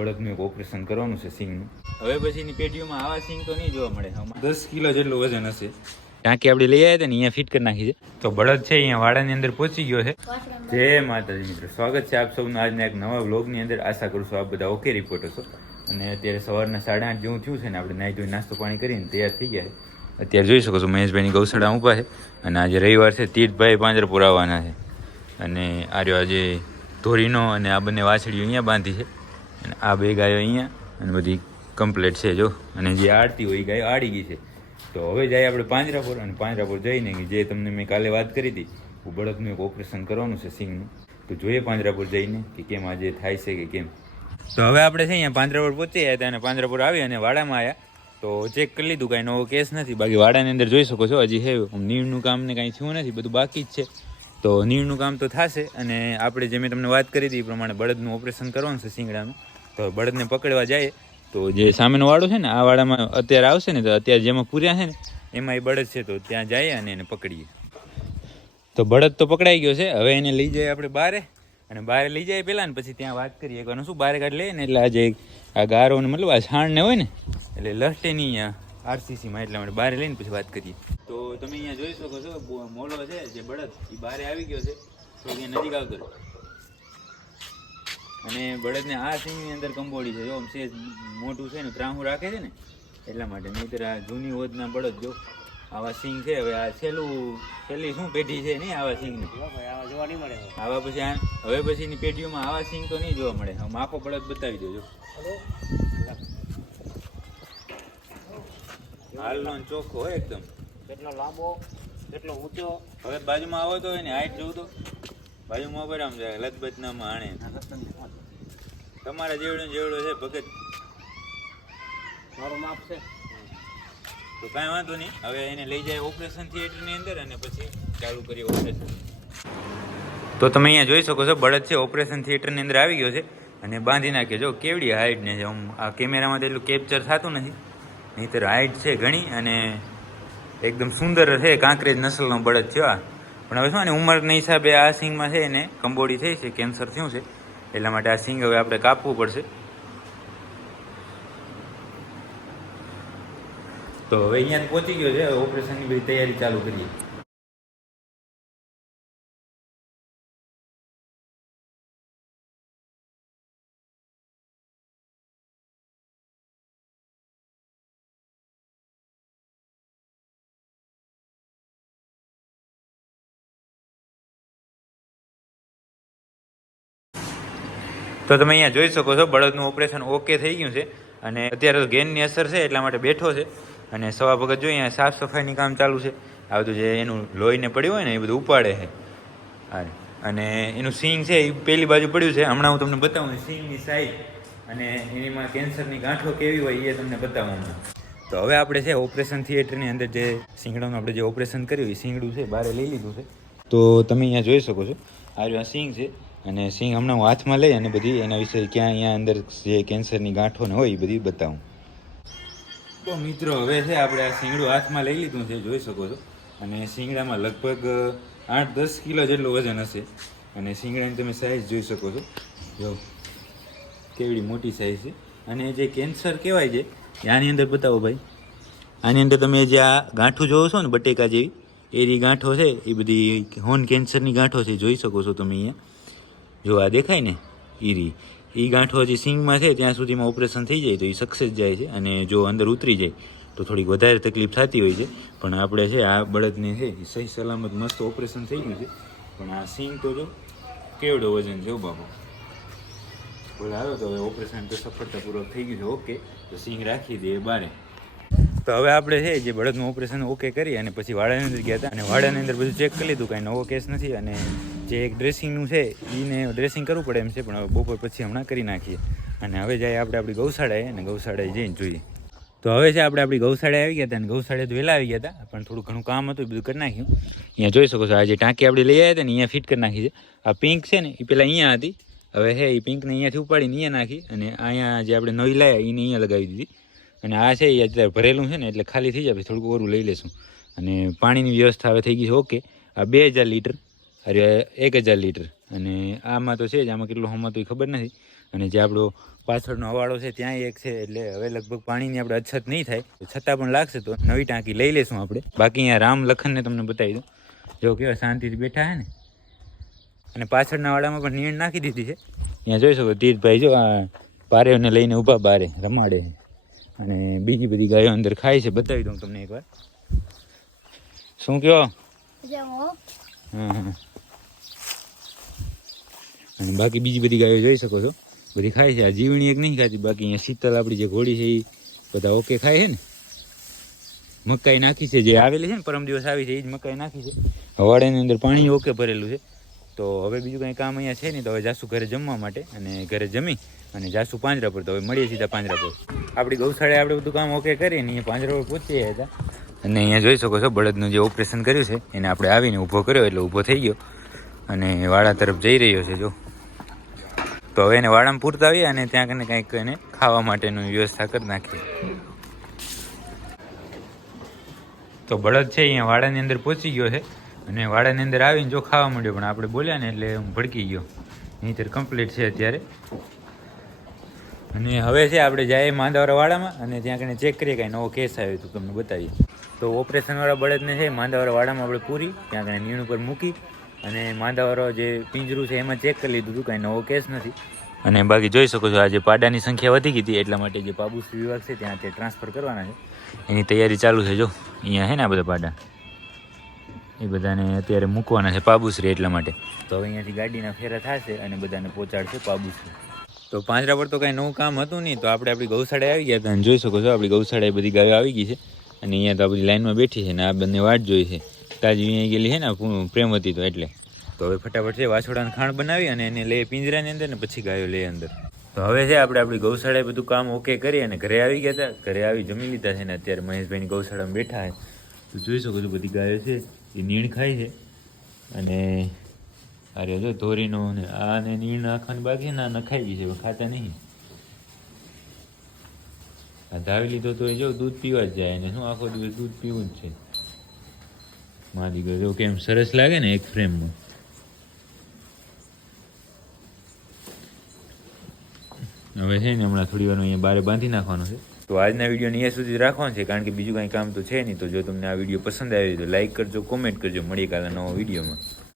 બળદનું એક ઓપરેશન કરવાનું છે સિંગનું હવે પછીની પેટીઓમાં આવા સિંગ તો નહીં જોવા મળે. દસ કિલો જેટલું વજન હશે. ટાંકી આપણે લઈ આવ્યા હતા ને અહીંયા ફિટ કરી નાખી છે. તો બળદ છે અહીંયા વાડાની અંદર પહોંચી ગયો છે. જય માતાજી મિત્રો. સ્વાગત છે આપ સૌનું આજના એક નવા બ્લોગની અંદર. આશા કરું છું આપ બધા ઓકે રિપોર્ટ હશો અને અત્યારે સવારના સાડા આઠ જેવું થયું છે ને આપણે નાહી ધોઈ નાસ્તો પાણી કરીને તૈયાર થઈ ગયા છે. અત્યારે જોઈ શકો છો મહેશભાઈની ગૌશાળા ઊભા છે અને આજે રવિવાર છે તીર્થભાઈ પાંજરપુર આવવાના છે. અને આ રહ્યો આજે ધોરીનો અને આ બંને વાછડીઓ અહીંયા બાંધી છે. અને આ બે ગાયો અહીંયા, અને બધી કમ્પ્લીટ છે જો. અને જે આડતી હોય એ ગાયો આડી ગઈ છે. તો હવે જાય આપણે પાંજરાપુર, અને પાંજરાપુર જઈને જે તમને મેં કાલે વાત કરી હતી બળદનું એક ઓપરેશન કરવાનું છે સિંગનું તો જોઈએ પાંજરાપુર જઈને કે કેમ આજે થાય છે કે કેમ. તો હવે આપણે છે અહીંયા પાંજરાપુર પહોંચી ગયા હતા અને પાંજરાપુર આવી અને વાડામાં આવ્યા. તો ચેક કરી લીધું, કાંઈ નવો કેસ નથી. બાકી વાડાની અંદર જોઈ શકો છો, હજી હે નીણનું કામ ને કાંઈ થયું નથી, બધું બાકી જ છે. તો નીણનું કામ તો થશે અને આપણે જે મેં તમને વાત કરી હતી એ પ્રમાણે બળદનું ઓપરેશન કરવાનું છે શિંગડાનું. તો બળદને પકડવા જાય. તો જે સામેનો વાળો છે ને, આ વાળામાં અત્યારે આવશે ને, તો અત્યારે જેમાં પૂર્યા છે ને, એમાં એ બળદ છે તો ત્યાં જઈએ અને એને પકડીએ. તો બળદ તો પકડાઈ ગયો છે. હવે એને લઈ જઈએ આપણે બારે. અને બારે લઈ જાય પહેલાં ને પછી ત્યાં વાત કરીએ. એકવાર શું બારે કાઢ લઈએ ને, એટલે આજે આ ગારો ને મતલબ આ છાણ ને હોય ને, એટલે લહટેની અહીંયા આરસીસીમાં એટલા માટે બારે લઈને પછી વાત કરીએ. તો તમે અહીંયા જોઈ શકો છો મોલો છે જે બળદ એ બહાર આવી ગયો છે તો અહીંયા નજીક આવતો અને બળદને આ સિંગની અંદર કંબોડી છે જો સેજ મોટું છે ને ત્રાહું રાખે છે ને એટલા માટે. નહીંતર આ જૂની ઓજના બળદ જો આવા સિંગ છે હવે આ છેલ્લું છેલ્લી શું પેઢી છે નહીં આવા સિંગની? આવા પછી આ હવે પછીની પેઢીઓમાં આવા સિંગ તો નહીં જોવા મળે. આખો બળદ બતાવી દેજો. હાલનો ચોખ્ખો હોય એકદમ. કેટલો લાંબો કેટલો ઊંચો? હવે બાજુમાં આવો તો એની હાઈટ જોઉં તો. બાજુમાં ઉપર આમ જાય લથબથનામાં આણે તમારા જેવડું જેવડો છે ભગત. મારું માપ છે. તો કાંઈ વાંધો નહીં. હવે એને લઈ જાય ઓપરેશન થિયેટરની અંદર અને પછી ચાલુ કરીએ ઓપરેશન તો તમે અહીંયા જોઈ શકો છો બળદ છે ઓપરેશન થિયેટરની અંદર આવી ગયો છે અને બાંધી નાખ્યો જો કેવડી હાઈટને છે આમ આ કેમેરામાં એટલું કેપ્ચર થતું નથી. નહીંતર હાઈટ છે ઘણી અને એકદમ સુંદર છે, કાંકરેજ નસલનો બળદ છે આ પણ હવે શું ને ઉંમરના હિસાબે આ સિંગમાં છે એને કંબોડી થઈ છે, કેન્સર થયું છે. એટલા માટે આ સિંગ હવે આપણે કાપવું પડશે. તો હવે અહીંયા પહોંચી ગયો છે ઓપરેશનની બધી તૈયારી ચાલુ કરીએ. તો તમે અહીંયા જોઈ શકો છો, બળદનું ઓપરેશન ઓકે થઈ ગયું છે. અને અત્યારે ગેનની અસર છે, એટલા માટે બેઠો છે. અને સવા ભગત જોઈએ અહીંયા સાફ સફાઈની કામ ચાલુ છે. આ બધું જે એનું લોહીને પડ્યું હોય ને, એ બધું ઉપાડે છે. અને એનું સિંગ છે, એ પેલી બાજુ પડ્યું છે. હમણાં હું તમને બતાવું સિંગની સાઈઝ અને એમાં કેન્સરની ગાંઠો કેવી હોય એ તમને બતાવું હમણાં. તો હવે આપણે છે ઓપરેશન થિયેટરની અંદર જે સિંગડાનું આપણે જે ઓપરેશન કર્યું, એ સિંગડું છે બહાર લઈ લીધું છે. તો તમે અહીંયા જોઈ શકો છો આ સિંગ છે. અને સિંગ હમણાં હું હાથમાં લઈ અને બધી એના વિશે ક્યાં અહીંયા અંદર જે કેન્સરની ગાંઠો ને હોય એ બધી બતાવું. તો મિત્રો, હવે છે આપણે આ શીંગડું હાથમાં લઈ લીધું છે, જોઈ શકો છો. અને શીંગડામાં લગભગ આઠ દસ કિલો જેટલું વજન હશે. અને શીંગડાની તમે સાઈઝ જોઈ શકો છો. જો, કેવડી મોટી સાઈઝ છે. અને જે કેન્સર કહેવાય છે, એ આની અંદર બતાવો ભાઈ. આની અંદર તમે જે આ ગાંઠું જોવો છો ને, બટેકા જેવી, એરી ગાંઠો છે, એ બધી હોન કેન્સરની ગાંઠો છે, જોઈ શકો છો તમે અહીંયા. જો આ દેખાય ને, ઈરી. એ ગાંઠો હજી સિંગમાં છે, ત્યાં સુધીમાં ઓપરેશન થઈ જાય તો એ સક્સેસ જાય છે અને જો અંદર ઉતરી જાય, તો થોડીક વધારે તકલીફ થતી હોય છે. પણ આપણે છે, આ બળદને છે એ સહી સલામત મસ્ત ઓપરેશન થઈ ગયું છે. પણ આ સિંગ તો જો કેવડો વજન છે બાબો બોલે આવ્યો તો હવે ઓપરેશન તો સફળતાપૂર્વક થઈ ગયું છે, ઓકે. તો સિંગ રાખી દે બારે. તો હવે આપણે છે, જે બળદનું ઓપરેશન ઓકે કરી અને પછી વાડાની અંદર ગયા હતા અને વાડાની અંદર બધું ચેક કરી લીધું, કાંઈ નવો કેસ નથી અને જે એક ડ્રેસિંગનું છે એને ડ્રેસિંગ કરવું પડે એમ છે, પણ હવે બપોર પછી હમણાં કરી નાખીએ. અને હવે જાય આપણે આપણી ગૌશાળાએ અને ગૌશાળાએ જઈને જોઈએ. તો હવે છે આપણે આપણી ગૌશાળાએ આવી ગયા હતા અને ગૌશાળાએ તો વહેલા આવી ગયા હતા, પણ થોડું ઘણું કામ હતું એ બધું કરી નાખ્યું. અહીંયા જોઈ શકો છો, આ જે ટાંકી આપણે લઈ આવ્યા હતા ને, અહીંયા ફિટ કરી નાખી છે. આ પિંક છે ને, એ પહેલાં અહીંયા હતી. હવે હે, એ પિંકને અહીંયાથી ઉપાડીને અહીંયા નાખી અને અહીંયા જે આપણે નવી લાયા, એને અહીંયા લગાવી દીધી. અને આ છે, એ અત્યારે ભરેલું છે ને, એટલે ખાલી થઈ જાય થોડુંક ઓરું લઈ લેશું. અને પાણીની વ્યવસ્થા હવે થઈ ગઈ છે, ઓકે. આ બે હજાર લીટર અરે એક હજાર લીટર. અને આમાં તો છે જ આમાં કેટલું તો એ ખબર નથી. અને જે આપણો પાછળનો હવાળો છે ત્યાં એક છે. એટલે હવે લગભગ પાણીની આપણે અછત નહીં થાય. છતાં પણ લાગશે તો નવી ટાંકી લઈ લેશું આપણે. બાકી અહીંયા રામ લખનને તમને બતાવી દઉં. જો કેવા શાંતિથી બેઠા છે ને. અને પાછળના વાડામાં પણ નીણ નાખી દીધી છે. અહીંયા જોઈ શકો તીર્થભાઈ જો આ પારેઓને લઈને ઊભા બારે રમાડે અને બીજી બધી ગાયો અંદર ખાય છે. બતાવી દઉં તમને એકવાર. શું કહો? હા હા અને બાકી બીજી બધી ગાયો જોઈ શકો છો. બધી ખાય છે. આ જીવણી એક નહીં ખાતી બાકી અહીંયા શીતલ આપણી જે ઘોડી છે એ બધા ઓકે ખાય છે ને? મકાઈ નાખી છે, જે આવેલી છે ને, પરમ દિવસ આવી છે એ જ મકાઈ નાખી છે. હવાડાની અંદર પાણી ઓકે ભરેલું છે. તો હવે બીજું કંઈ કામ અહીંયા છે નહીં, તો હવે જાસુ ઘરે જમવા માટે અને ઘરે જમી અને જાસુ પાંજરા પર તો હવે મળીએ સીધા પાંજરા પર. આપણી ગૌશાળે આપણે બધું કામ ઓકે કરીને અહીંયા પાંજરા પર પહોંચીએ હતા અને અહીંયા જોઈ શકો છો, બળદનું જે ઓપરેશન કર્યું છે, એને આપણે આવીને ઊભો કર્યો, એટલે ઊભો થઈ ગયો. અને વાડા તરફ જઈ રહ્યો છે, જો. તો હવે એને વાડામાં પૂરતા આવીએ અને ત્યાં કને કંઈક એને ખાવા માટેની વ્યવસ્થા કરી નાખીએ. તો બળદ છે અહીંયા વાડાની અંદર પહોંચી ગયો છે અને વાડાની અંદર આવીને જો ખાવા માંડ્યો, પણ આપણે બોલ્યા ને એટલે હું ભડકી ગયો. નહીંતર કમ્પ્લીટ છે અત્યારે. અને હવે છે આપણે જાય માંદાવાળા વાડામાં અને ત્યાં કને ચેક કરીએ કાંઈ નવો કેસ આવ્યો તો તમને બતાવીએ. તો ઓપરેશનવાળા બળદને છે માંદાવાળા વાડામાં આપણે પૂરી, ત્યાં કને નીણ ઉપર મૂકી અને માંદાવાળો જે પિંજરું છે એમાં ચેક કરી લીધું હતું, કાંઈ નવો કેસ નથી. અને બાકી જોઈ શકો છો આજે પાડાની સંખ્યા વધી ગઈ હતી, એટલા માટે જે પાબુશ્રી વિભાગ છે, ત્યાં તે ટ્રાન્સફર કરવાના છે. એની તૈયારી ચાલુ છે, જો. અહીંયા છે ને આ બધા પાડા. એ બધાને અત્યારે મૂકવાના છે પાબુશ્રી એટલા માટે. તો હવે અહીંયાથી ગાડીના ફેરા થશે અને બધાને પહોંચાડશે પાબુશ્રી તો પાંજરા પર તો કાંઈ નવું કામ હતું નહીં, તો આપણે આપણી ગૌશાળાએ આવી ગયા હતા. અને જોઈ શકો છો, આપણી ગૌશાળાએ બધી ગાયો આવી ગઈ છે. અને અહીંયા તો આ બધી લાઈનમાં બેઠી છે ને આ બંને વાટ જોઈ છે. તાજી અહીંયા ગયેલી છે ને પ્રેમ પ્રેમવતી તો એટલે. તો હવે ફટાફટ છે, વાછોડાનું ખાણ બનાવી અને એને લઈએ પિંજરાની અંદર ને પછી ગાયો લઈએ અંદર. તો હવે છે, આપણે આપણી ગૌશાળાએ બધું કામ ઓકે કરી અને ઘરે આવી ગયા હતા. ઘરે આવી જમી લીધા છે ને, અત્યારે મહેશભાઈની ગૌશાળામાં બેઠા છે. તો જોઈ શકો છો, બધી ગાયો છે, એ નીણ ખાય છે. અને અરે જો, ધોરીનો ને આ ને નીણ નાખવાની બાકી ને નખાઈ ગઈ છે ખાતા નહીં. આ ધાવી લીધો તો એ જો, દૂધ પીવા જ જાય ને શું આખો દિવસ દૂધ પીવું જ છે. મારી ગયો જો કેમ સરસ લાગે ને એક ફ્રેમમાં. હવે છે ને હમણાં થોડી વાર અહીંયા બારે બાંધી નાખવાનો છે. તો આજના વિડીયોને અહીંયા સુધી રાખવાનો છે, કારણ કે બીજું કાંઈ કામ તો છે નહીં. તો જો તમને આ વીડિયો પસંદ આવ્યો તો લાઇક કરજો કોમેન્ટ કરજો. મળીએ કાલે નવો વિડીયોમાં.